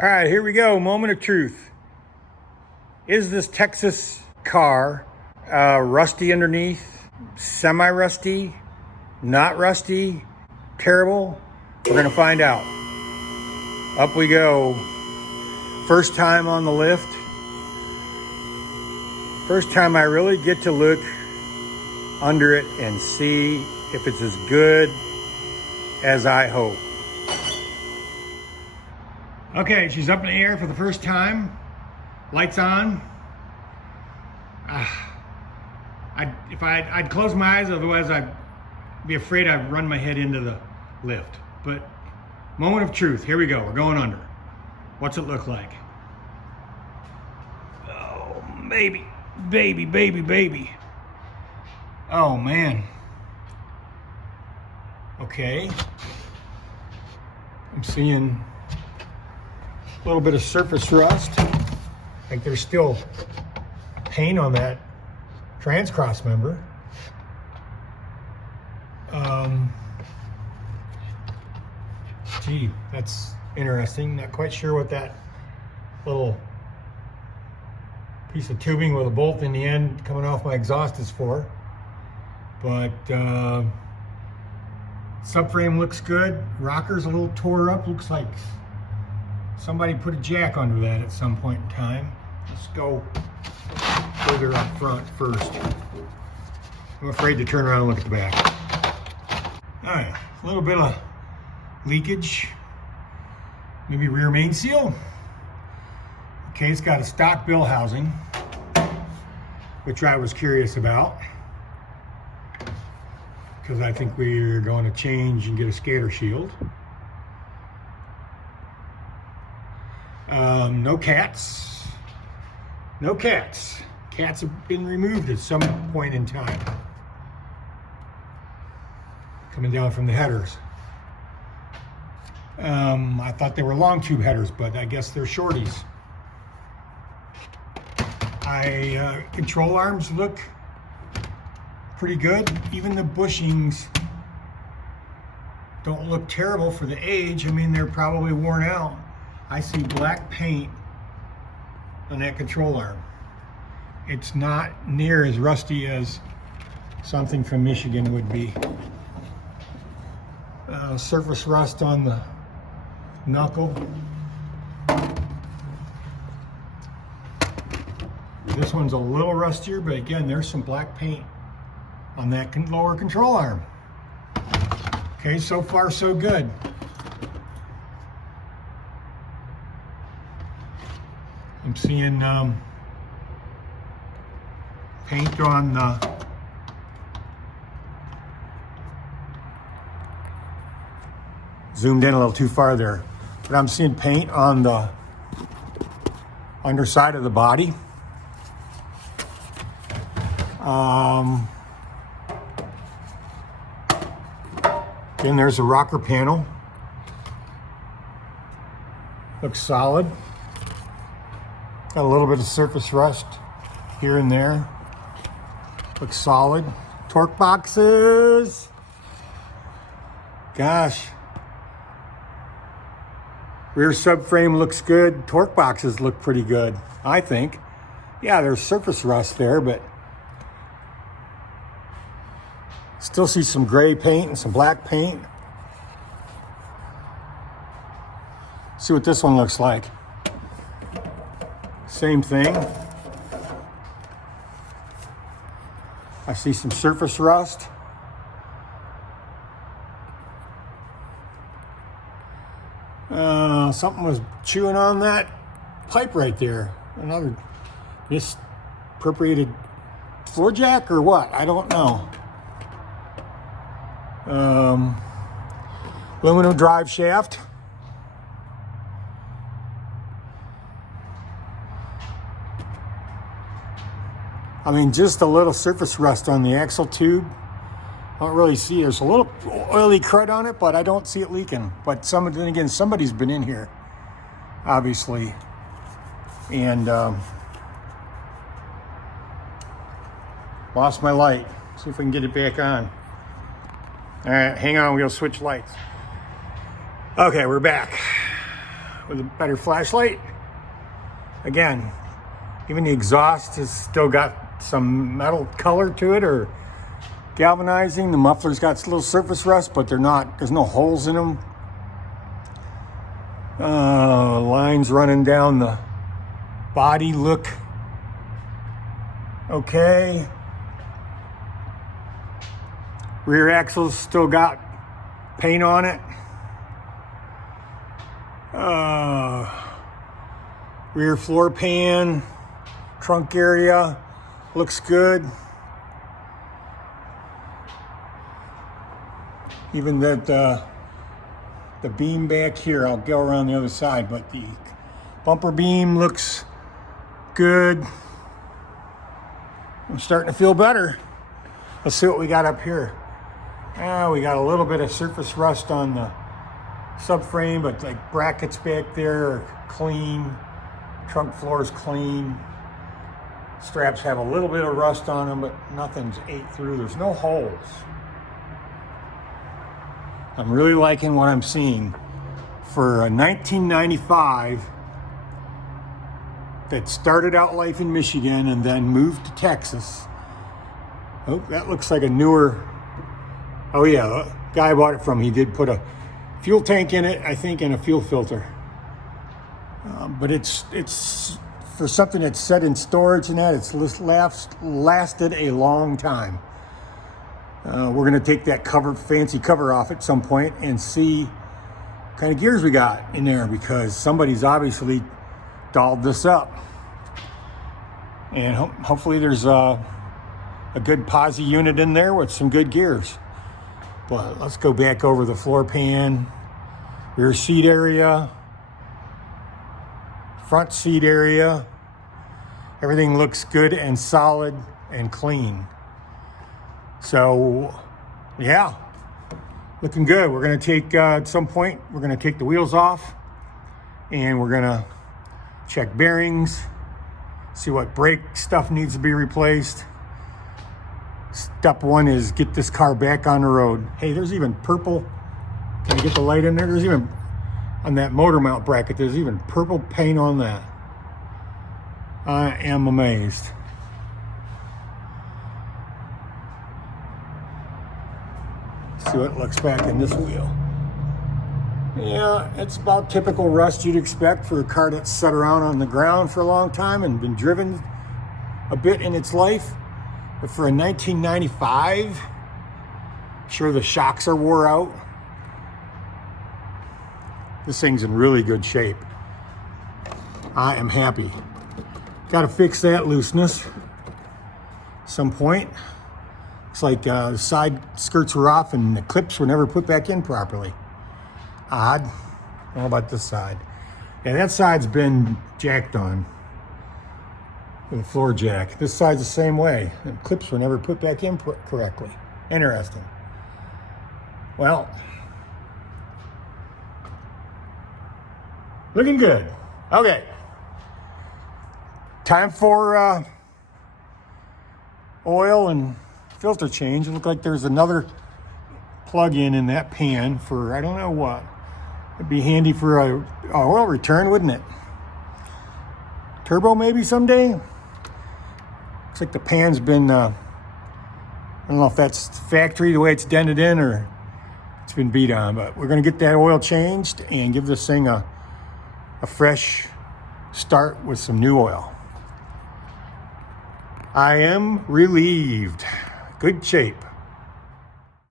All right, here we go. Moment of truth. Is this Texas car rusty underneath, semi-rusty, not rusty, terrible? We're gonna find out. Up we go. First time on the lift. First time I really get to look under it and see if it's as good as I hope. Okay, she's up in the air for the first time. Lights on. I'd close my eyes, otherwise I'd be afraid I'd run my head into the lift. But moment of truth, here we go, we're going under. What's it look like? Oh, baby, baby, baby, baby. Oh man. Okay. I'm seeing a little bit of surface rust. Like there's still paint on that trans cross member. Gee, that's interesting. Not quite sure what that little piece of tubing with a bolt in the end coming off my exhaust is for. But subframe looks good. Rocker's a little tore up. Looks like somebody put a jack under that at some point in time. Let's go further up front first. I'm afraid to turn around and look at the back. All right, a little bit of leakage. Maybe rear main seal. Okay, it's got a stock bill housing, which I was curious about, because I think we're going to change and get a skater shield. No cats. No cats. Cats have been removed at some point in time. Coming down from the headers. I thought they were long tube headers, but I guess they're shorties. Control arms look pretty good. Even the bushings don't look terrible for the age. I mean, they're probably worn out. I see black paint on that control arm. It's not near as rusty as something from Michigan would be. Surface rust on the knuckle. This one's a little rustier, but again, there's some black paint on that lower control arm. Okay, so far so good. I'm seeing paint on the zoomed in a little too far there, but I'm seeing paint on the underside of the body. Then there's a rocker panel. Looks solid. Got a little bit of surface rust here and there. Looks solid. Torque boxes. Gosh. Rear subframe looks good. Torque boxes look pretty good, I think. Yeah, there's surface rust there, but still see some gray paint and some black paint. See what this one looks like. Same thing. I see some surface rust. Something was chewing on that pipe right there. Another misappropriated floor jack or what? I don't know. Aluminum drive shaft. I mean, just a little surface rust on the axle tube. I don't really see, there's a little oily crud on it, but I don't see it leaking. But then again, somebody's been in here, obviously. And lost my light. See if we can get it back on. All right, hang on, we'll switch lights. Okay, we're back. with a better flashlight. Again, even the exhaust has still got some metal color to it, or galvanizing. The muffler's got a little surface rust, but there's no holes in them. Lines running down the body look okay. Rear axle's still got paint on it. Rear floor pan, trunk area looks good. Even that the beam back here, I'll go around the other side, but the bumper beam looks good. I'm starting to feel better. Let's see what we got up here. We got a little bit of surface rust on the subframe, but like brackets back there are clean. Trunk floor is clean. Straps have a little bit of rust on them, but nothing's ate through. There's no holes. I'm really liking what I'm seeing for a 1995 that started out life in Michigan and then moved to Texas. Oh, that looks like a newer. Oh yeah, the guy I bought it from, he did put a fuel tank in it, I think, and a fuel filter. But it's for something that's set in storage and that, it's lasted a long time. We're gonna take that fancy cover off at some point and see what kind of gears we got in there, because somebody's obviously dolled this up. And hopefully there's a good posi unit in there with some good gears. But let's go back over the floor pan, rear seat area, front seat area. Everything looks good and solid and clean. So, yeah, looking good. We're gonna take, at some point, we're gonna take the wheels off and we're gonna check bearings, see what brake stuff needs to be replaced. Step one is get this car back on the road. Hey, there's even purple. Can I get the light in there? There's even, on that motor mount bracket, there's even purple paint on that. I am amazed. See what it looks back in this wheel. Yeah, it's about typical rust you'd expect for a car that's sat around on the ground for a long time and been driven a bit in its life. But for a 1995, sure the shocks are wore out. This thing's in really good shape. I am happy. Got to fix that looseness at some point. Looks like the side skirts were off and the clips were never put back in properly. Odd. How about this side? Yeah, that side's been jacked on with a floor jack. This side's the same way. The clips were never put back in correctly. Interesting. Well, looking good. Okay. Time for oil and filter change. It looked like there's another plug-in in that pan for I don't know what. It'd be handy for a oil return, wouldn't it? Turbo maybe someday? Looks like the pan's been, I don't know if that's factory the way it's dented in or it's been beat on, but we're gonna get that oil changed and give this thing a fresh start with some new oil. I am relieved. Good shape.